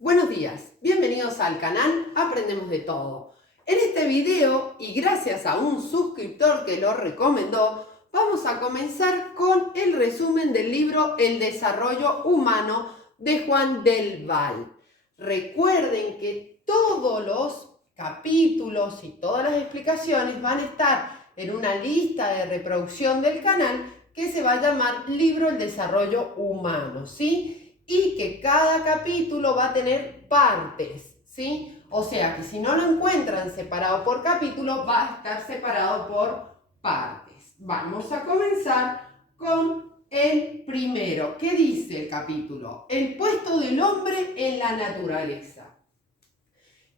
Buenos días, bienvenidos al canal Aprendemos de Todo. En este video, y gracias a un suscriptor que lo recomendó, vamos a comenzar con el resumen del libro El desarrollo humano de Juan del Val. Recuerden que todos los capítulos y todas las explicaciones van a estar en una lista de reproducción del canal que se va a llamar Libro El desarrollo humano, ¿sí? Y que cada capítulo va a tener partes, ¿sí? O sea que si no lo encuentran separado por capítulo, va a estar separado por partes. Vamos a comenzar con el primero. ¿Qué dice el capítulo? El puesto del hombre en la naturaleza.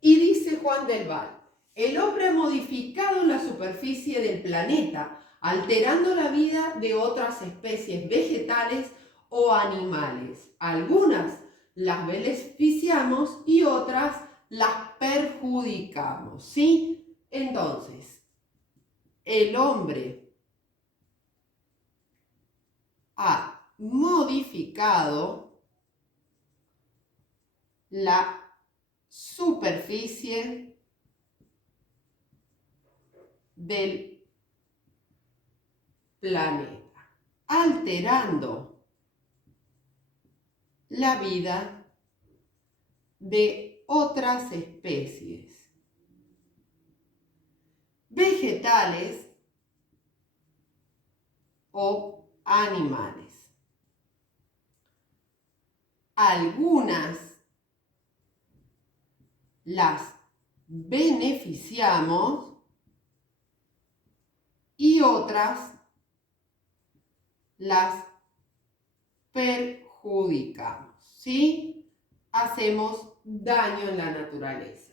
Y dice Juan del Val, el hombre ha modificado la superficie del planeta, alterando la vida de otras especies vegetales o animales. Algunas las beneficiamos y otras las perjudicamos, ¿sí? Entonces, el hombre ha modificado la superficie del planeta, alterando la vida de otras especies vegetales o animales. Algunas las beneficiamos y otras las perjudicamos, ¿sí? Hacemos daño en la naturaleza.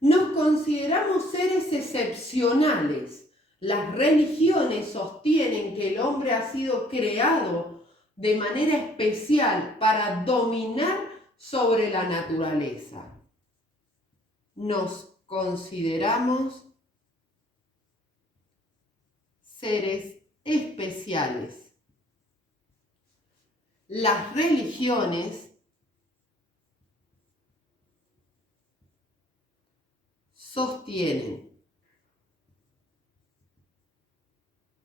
Nos consideramos seres excepcionales. Las religiones sostienen que el hombre ha sido creado de manera especial para dominar sobre la naturaleza. Nos consideramos seres especiales. Las religiones sostienen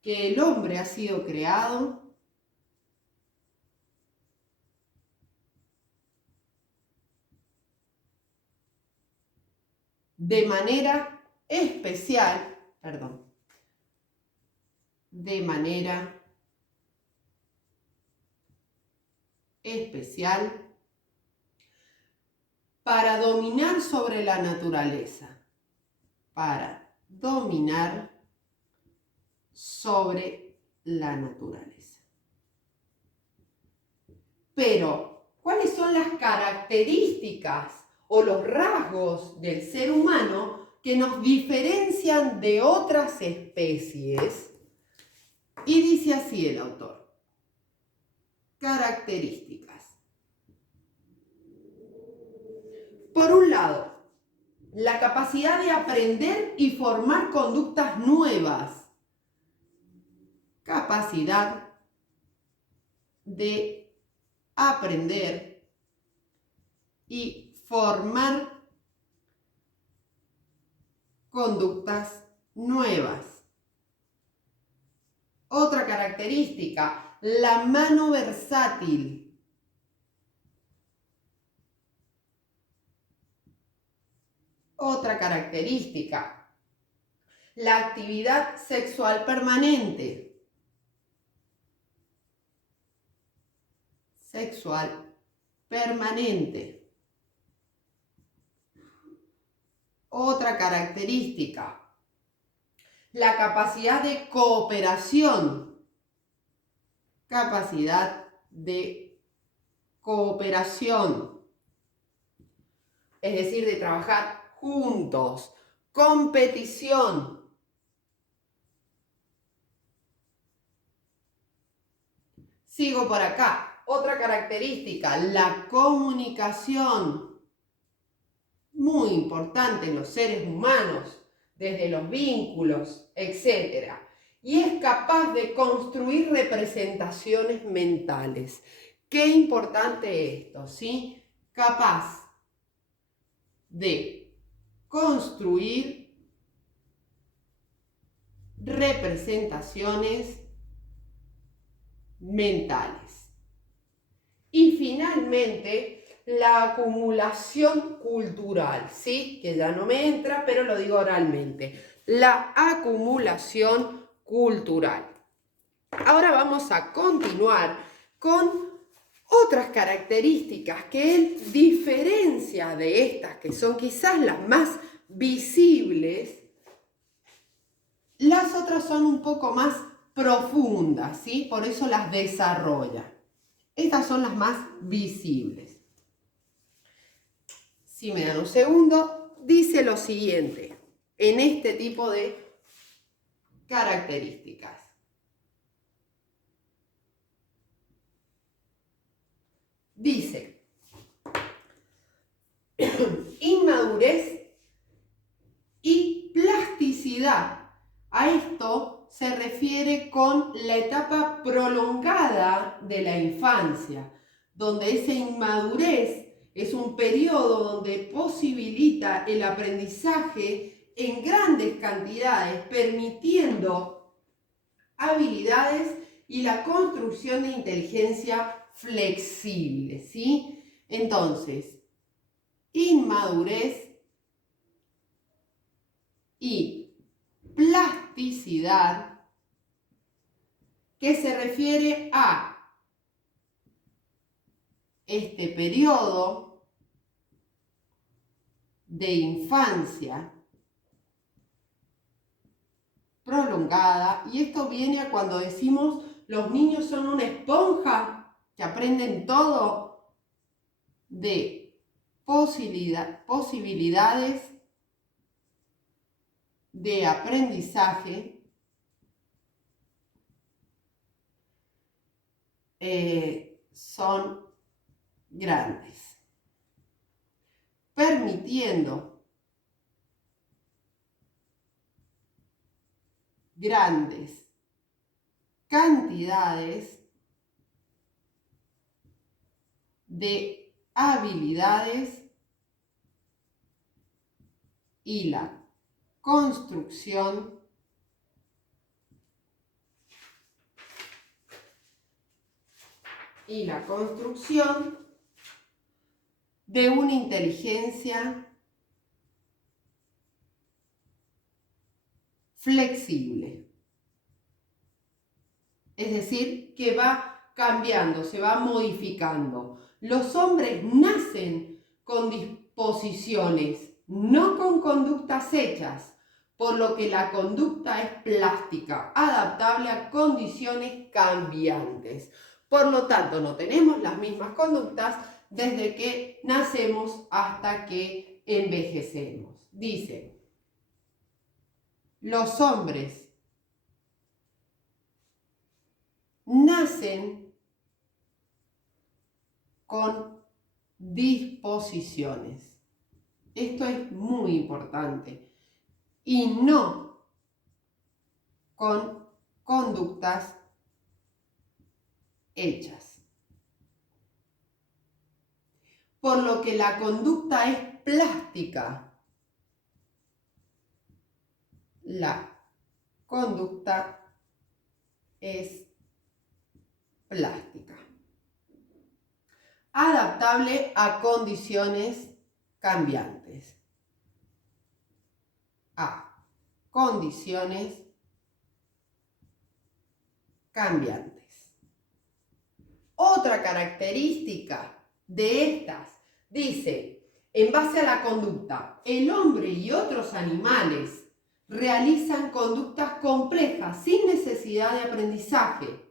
que el hombre ha sido creado de manera especial, de manera especial para dominar sobre la naturaleza, para dominar sobre la naturaleza. Pero, ¿cuáles son las características o los rasgos del ser humano que nos diferencian de otras especies? Y dice así el autor: características. Por un lado, la capacidad de aprender y formar conductas nuevas. Capacidad de aprender y formar conductas nuevas. Otra característica, la mano versátil. Otra característica, la actividad sexual permanente. Sexual permanente. Otra característica, la capacidad de cooperación. Capacidad de cooperación. Es decir, de trabajar juntos. Competición. Sigo por acá. Otra característica, la comunicación. Muy importante en los seres humanos, desde los vínculos, etc. Y es capaz de construir representaciones mentales. Qué importante esto, ¿sí? Capaz de construir representaciones mentales. Y finalmente, la acumulación cultural, ¿sí? Que ya no me entra, pero lo digo oralmente. La acumulación cultural. Ahora vamos a continuar con otras características que él diferencia de estas, que son quizás las más visibles. Las otras son un poco más profundas, ¿sí? Por eso las desarrolla. Estas son las más visibles. Si me dan un segundo, dice lo siguiente en este tipo de características. Dice, inmadurez y plasticidad. A esto se refiere con la etapa prolongada de la infancia, donde esa inmadurez es un periodo donde posibilita el aprendizaje en grandes cantidades, permitiendo habilidades y la construcción de inteligencia flexible, ¿sí? Entonces, inmadurez y plasticidad, que se refiere a este periodo de infancia prolongada, y esto viene a cuando decimos los niños son una esponja que aprenden todo de posibilidades de aprendizaje son grandes, permitiendo grandes cantidades de habilidades y la construcción de una inteligencia flexible. Es decir, que va cambiando, se va modificando. Los hombres nacen con disposiciones, no con conductas hechas, por lo que la conducta es plástica, adaptable a condiciones cambiantes. Por lo tanto, no tenemos las mismas conductas desde que nacemos hasta que envejecemos. Dice, los hombres nacen con disposiciones. Esto es muy importante. Y no con conductas hechas. Por lo que la conducta es plástica. La conducta es plástica. Adaptable a condiciones cambiantes. A condiciones cambiantes. Otra característica de estas dice, en base a la conducta, el hombre y otros animales realizan conductas complejas sin necesidad de aprendizaje,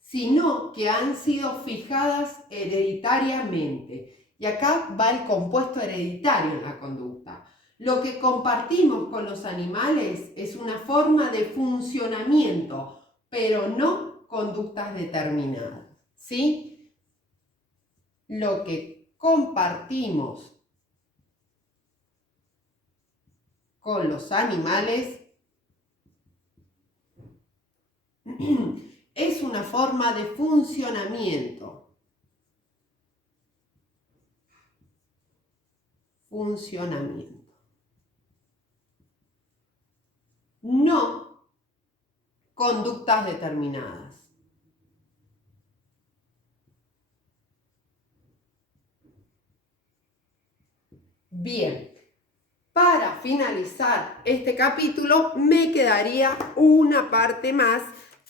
sino que han sido fijadas hereditariamente. Y acá va el compuesto hereditario en la conducta. Lo que compartimos con los animales es una forma de funcionamiento, pero no conductas determinadas, ¿sí? Lo que compartimos con los animales es una forma de funcionamiento, funcionamiento. No conductas determinadas. Bien, para finalizar este capítulo me quedaría una parte más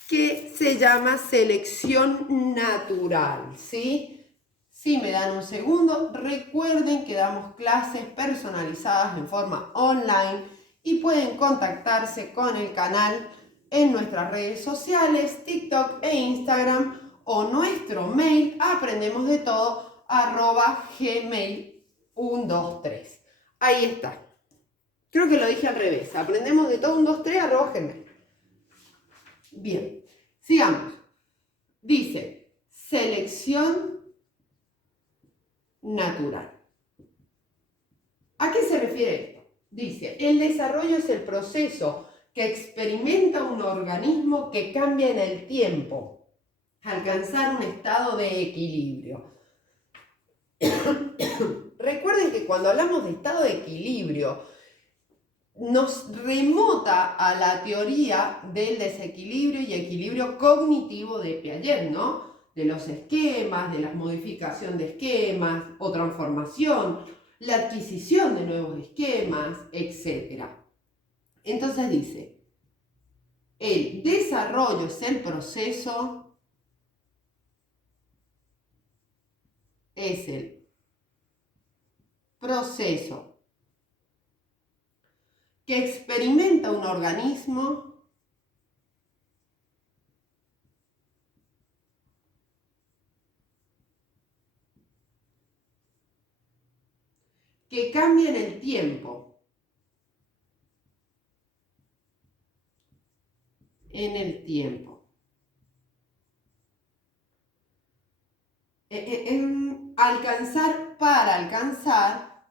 que se llama selección natural, ¿sí? Si me dan un segundo, recuerden que damos clases personalizadas en forma online y pueden contactarse con el canal en nuestras redes sociales, TikTok e Instagram, o nuestro mail aprendemosdetodo@gmail.com. Ahí está. Creo que lo dije al revés. aprendemosdetodo123@gmail. Bien, sigamos. Dice, selección natural. ¿A qué se refiere esto? Dice, el desarrollo es el proceso que experimenta un organismo que cambia en el tiempo, alcanzar un estado de equilibrio. Recuerden que cuando hablamos de estado de equilibrio, nos remota a la teoría del desequilibrio y equilibrio cognitivo de Piaget, ¿no? De los esquemas, de la modificación de esquemas o transformación, la adquisición de nuevos esquemas, etc. Entonces dice, el desarrollo es el proceso, que experimenta un organismo que cambia en el tiempo. Para alcanzar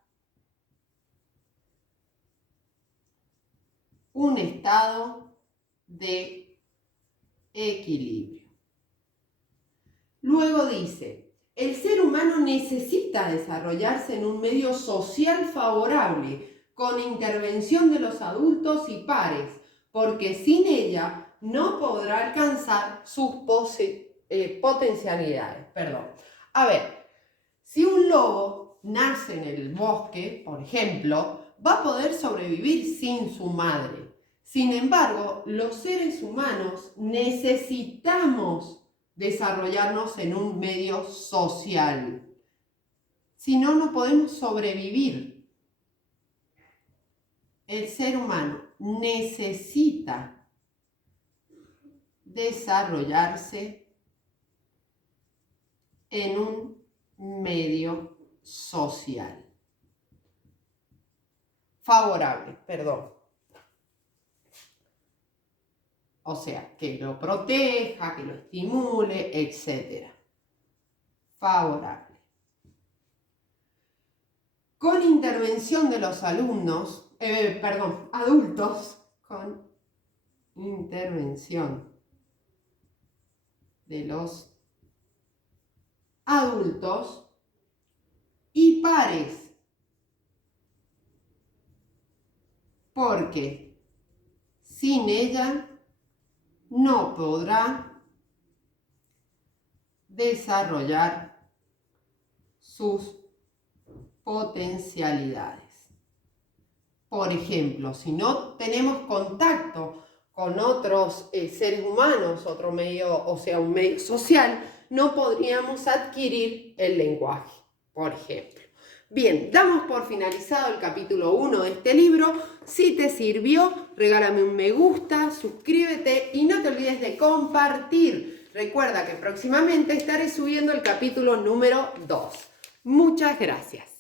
un estado de equilibrio. Luego dice, el ser humano necesita desarrollarse en un medio social favorable, con intervención de los adultos y pares, porque sin ella no podrá alcanzar sus potencialidades. A ver, si un lobo nace en el bosque, por ejemplo, va a poder sobrevivir sin su madre. Sin embargo, los seres humanos necesitamos desarrollarnos en un medio social. Si no, no podemos sobrevivir. El ser humano necesita desarrollarse en un medio social. Favorable. O sea, que lo proteja, que lo estimule, etc. Favorable. Con intervención de los adultos, con intervención de los adultos y pares, porque sin ella no podrá desarrollar sus potencialidades. Por ejemplo, si no tenemos contacto con otros seres humanos, otro medio, o sea, un medio social, no podríamos adquirir el lenguaje, por ejemplo. Bien, damos por finalizado el capítulo 1 de este libro. Si te sirvió, regálame un me gusta, suscríbete y no te olvides de compartir. Recuerda que próximamente estaré subiendo el capítulo número 2. Muchas gracias.